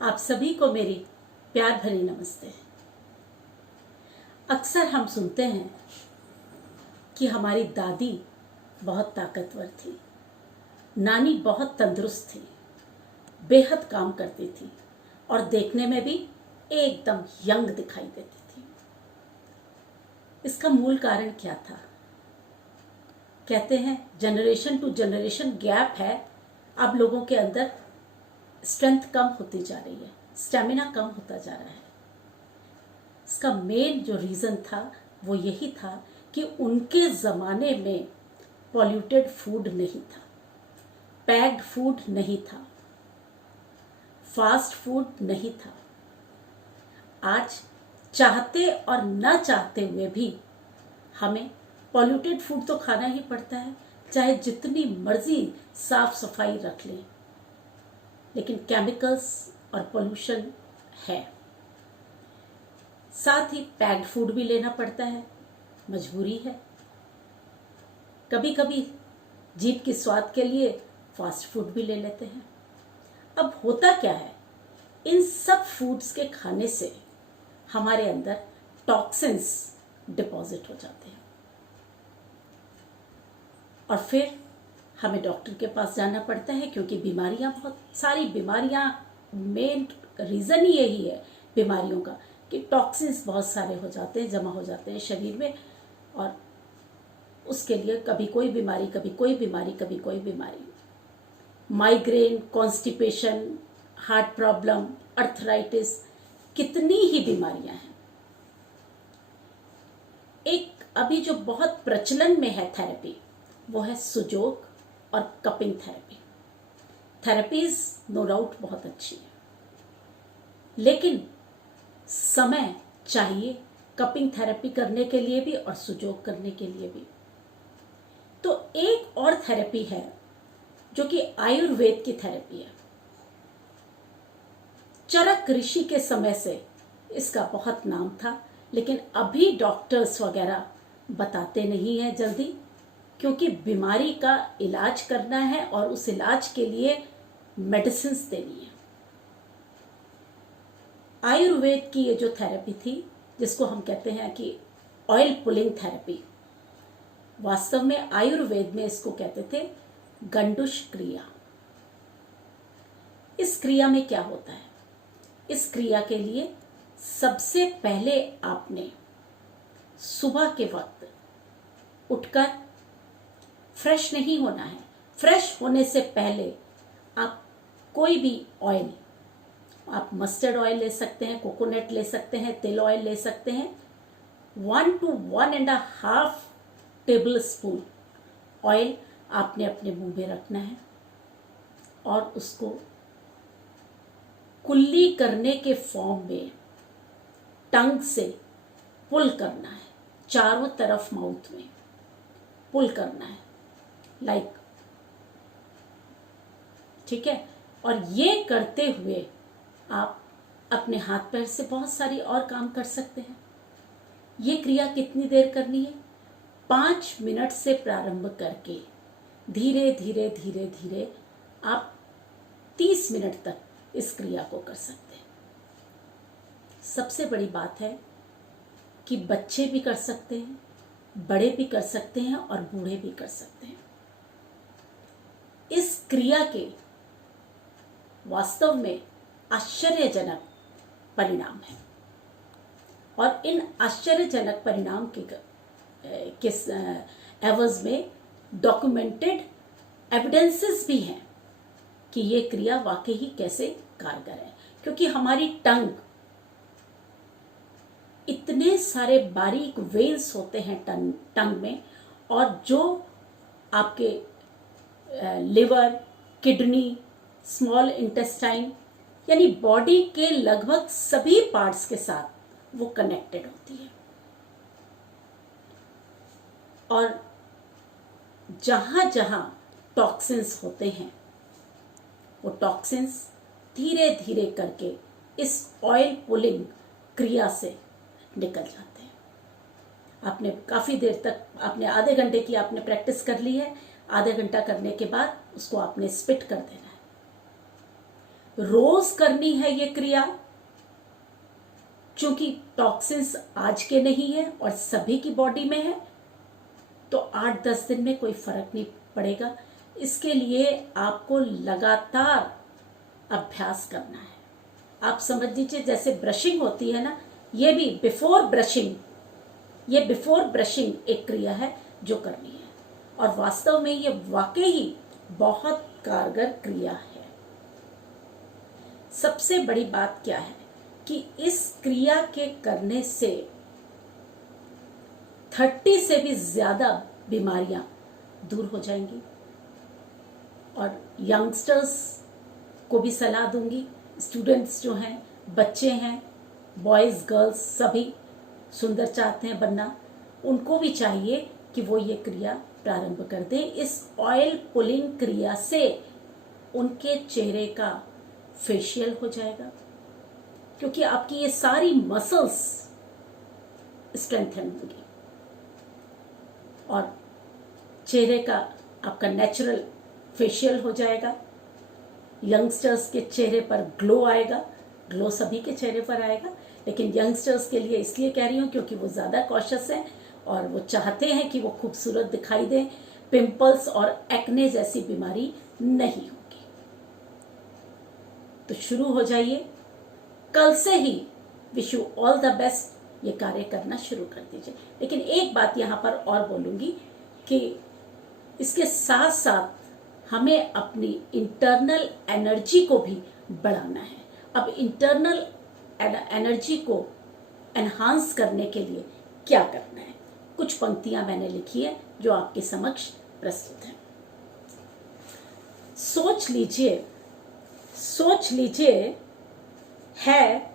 आप सभी को मेरी प्यार भरी नमस्ते। अक्सर हम सुनते हैं कि हमारी दादी बहुत ताकतवर थी, नानी बहुत तंदुरुस्त थी, बेहद काम करती थी और देखने में भी एकदम यंग दिखाई देती थी। इसका मूल कारण क्या था? कहते हैं जनरेशन टू जनरेशन गैप है। अब लोगों के अंदर स्ट्रेंथ कम होती जा रही है, स्टेमिना कम होता जा रहा है। इसका मेन जो रीज़न था वो यही था कि उनके ज़माने में पॉल्यूटेड फूड नहीं था, पैक्ड फूड नहीं था, फास्ट फूड नहीं था। आज चाहते और न चाहते हुए भी हमें पॉल्यूटेड फूड तो खाना ही पड़ता है, चाहे जितनी मर्जी साफ सफाई रख लें, लेकिन केमिकल्स और पोल्यूशन है। साथ ही पैक्ड फूड भी लेना पड़ता है, मजबूरी है। कभी कभी जीभ के स्वाद के लिए फास्ट फूड भी ले लेते हैं। अब होता क्या है, इन सब फूड्स के खाने से हमारे अंदर टॉक्सिन्स डिपॉजिट हो जाते हैं और फिर हमें डॉक्टर के पास जाना पड़ता है, क्योंकि बीमारियां, बहुत सारी बीमारियां, मेन रीज़न ही यही है बीमारियों का कि टॉक्सिन्स बहुत सारे हो जाते हैं, जमा हो जाते हैं शरीर में, और उसके लिए कभी कोई बीमारी, कभी कोई बीमारी, कभी कोई बीमारी। Migraine, constipation, heart problem, arthritis, कितनी ही बीमारियां हैं। एक अभी जो बहुत प्रचलन में है थेरेपी, वो है सुजोग और cupping therapy. Therapies no doubt बहुत अच्छी है, लेकिन समय चाहिए कपिंग थेरेपी करने के लिए भी और सुजोग करने के लिए भी। तो एक और थेरेपी है जो कि आयुर्वेद की थेरेपी है। चरक ऋषि के समय से इसका बहुत नाम था, लेकिन अभी डॉक्टर्स वगैरह बताते नहीं हैं जल्दी, क्योंकि बीमारी का इलाज करना है और उस इलाज के लिए मेडिसिन्स देनी है। आयुर्वेद की ये जो थेरेपी थी, जिसको हम कहते हैं कि ऑयल पुलिंग थेरेपी, वास्तव में आयुर्वेद में इसको कहते थे गंडुश क्रिया। इस क्रिया में क्या होता है? इस क्रिया के लिए सबसे पहले आपने सुबह के वक्त उठकर फ्रेश नहीं होना है। फ्रेश होने से पहले आप कोई भी ऑयल, आप मस्टर्ड ऑयल ले सकते हैं, कोकोनट ले सकते हैं, तिल ऑयल ले सकते हैं, 1 to 1.5 टेबल स्पून ऑयल आपने अपने मुंह में रखना है और उसको कुल्ली करने के फॉर्म में टंग से पुल करना है, चारों तरफ माउथ में पुल करना है, लाइक, ठीक है। और ये करते हुए आप अपने हाथ पैर से बहुत सारी और काम कर सकते हैं। ये क्रिया कितनी देर करनी है? 5 मिनट से प्रारंभ करके धीरे धीरे धीरे धीरे आप 30 मिनट तक इस क्रिया को कर सकते हैं। सबसे बड़ी बात है कि बच्चे भी कर सकते हैं, बड़े भी कर सकते हैं और बूढ़े भी कर सकते हैं। इस क्रिया के वास्तव में आश्चर्यजनक परिणाम है और इन आश्चर्यजनक परिणाम के एवज में डॉक्यूमेंटेड एविडेंसेस भी हैं कि ये क्रिया वाकई ही कैसे कारगर है। क्योंकि हमारी टंग, इतने सारे बारीक वेन्स होते हैं टंग में, और जो आपके लिवर, किडनी, स्मॉल इंटेस्टाइन, यानी बॉडी के लगभग सभी पार्ट्स के साथ वो कनेक्टेड होती है। और जहां जहां टॉक्सिन्स होते हैं, वो टॉक्सिन्स धीरे धीरे करके इस ऑयल पुलिंग क्रिया से निकल जाते हैं। आपने काफ़ी देर तक, आपने आधे घंटे की आपने प्रैक्टिस कर ली है, आधे घंटा करने के बाद उसको आपने स्पिट कर देना है। रोज करनी है ये क्रिया, क्योंकि टॉक्सिन्स आज के नहीं है और सभी की बॉडी में है, तो 8-10 दिन में कोई फर्क नहीं पड़ेगा। इसके लिए आपको लगातार अभ्यास करना है। आप समझ लीजिए जैसे ब्रशिंग होती है ना, ये भी बिफोर ब्रशिंग एक क्रिया है जो करनी है, और वास्तव में ये वाकई ही बहुत कारगर क्रिया है। सबसे बड़ी बात क्या है कि इस क्रिया के करने से 30 से भी ज्यादा बीमारियां दूर हो जाएंगी। और यंगस्टर्स को भी सलाह दूंगी, स्टूडेंट्स जो हैं, बच्चे हैं, बॉयज गर्ल्स सभी सुंदर चाहते हैं बनना, उनको भी चाहिए कि वो ये क्रिया प्रारंभ कर दें। इस ऑयल पुलिंग क्रिया से उनके चेहरे का फेशियल हो जाएगा, क्योंकि आपकी ये सारी मसल्स स्ट्रेंथन होंगी और चेहरे का आपका नेचुरल फेशियल हो जाएगा। यंगस्टर्स के चेहरे पर ग्लो आएगा। ग्लो सभी के चेहरे पर आएगा, लेकिन यंगस्टर्स के लिए इसलिए कह रही हूं क्योंकि वो ज्यादा कॉशियस हैं और वो चाहते हैं कि वो खूबसूरत दिखाई दें। पिंपल्स और एक्ने जैसी बीमारी नहीं होगी। तो शुरू हो जाइए कल से ही। Wish you all the best. ये कार्य करना शुरू कर दीजिए। लेकिन एक बात यहां पर और बोलूंगी कि इसके साथ साथ हमें अपनी इंटरनल एनर्जी को भी बढ़ाना है। अब इंटरनल एनर्जी को एनहांस करने के लिए क्या करना है, कुछ पंक्तियां मैंने लिखी है जो आपके समक्ष प्रस्तुत है। सोच लीजिए है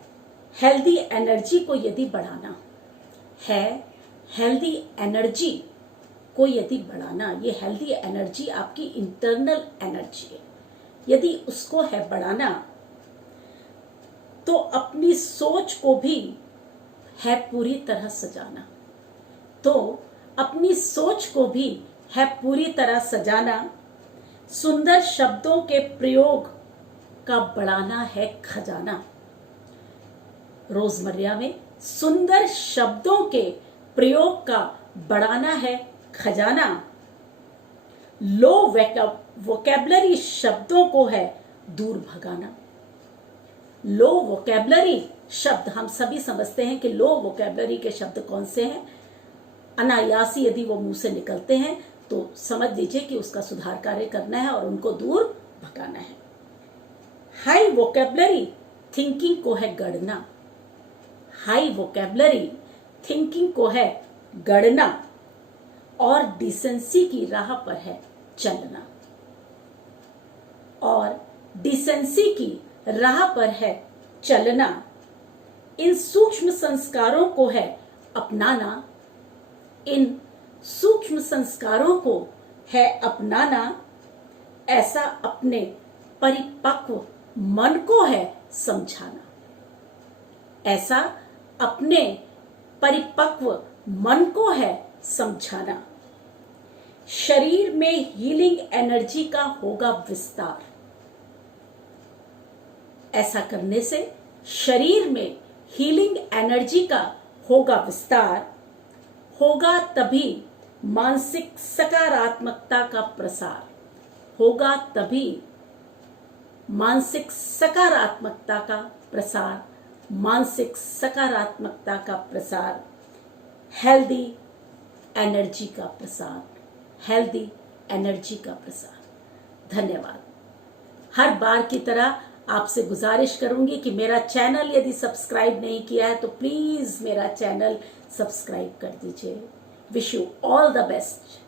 हेल्दी एनर्जी को यदि बढ़ाना है, हेल्दी एनर्जी को यदि बढ़ाना, ये हेल्दी एनर्जी आपकी इंटरनल एनर्जी है, यदि उसको है बढ़ाना, तो अपनी सोच को भी है पूरी तरह सजाना। तो अपनी सोच को भी है पूरी तरह सजाना, सुंदर शब्दों के प्रयोग का बढ़ाना है खजाना। रोजमर्रा में सुंदर शब्दों के प्रयोग का बढ़ाना है खजाना। लो वोकैबुलरी शब्दों को है दूर भगाना। लो वोकैबुलरी शब्द हम सभी समझते हैं कि लो वोकैबुलरी के शब्द कौन से हैं। अनायासी यदि वो मुंह से निकलते हैं तो समझ लीजिए कि उसका सुधार कार्य करना है और उनको दूर भगाना है। हाई वोकैबुलरी थिंकिंग को है गढ़ना। हाई वोकैबुलरी थिंकिंग को है गढ़ना और डिसेंसी की राह पर है चलना। और डिसेंसी की राह पर है चलना। इन सूक्ष्म संस्कारों को है अपनाना। इन सूक्ष्म संस्कारों को है अपनाना। ऐसा अपने परिपक्व मन को है समझाना। ऐसा अपने परिपक्व मन को है समझाना। शरीर में हीलिंग एनर्जी का होगा विस्तार। ऐसा करने से शरीर में हीलिंग एनर्जी का होगा विस्तार। होगा तभी मानसिक सकारात्मकता का प्रसार। होगा तभी मानसिक सकारात्मकता का प्रसार। मानसिक सकारात्मकता का प्रसार, हेल्दी एनर्जी का प्रसार, हेल्दी एनर्जी का प्रसार। धन्यवाद। हर बार की तरह आपसे गुजारिश करूंगी कि मेरा चैनल यदि सब्सक्राइब नहीं किया है तो प्लीज मेरा चैनल सब्सक्राइब कर दीजिए। Wish you all the best.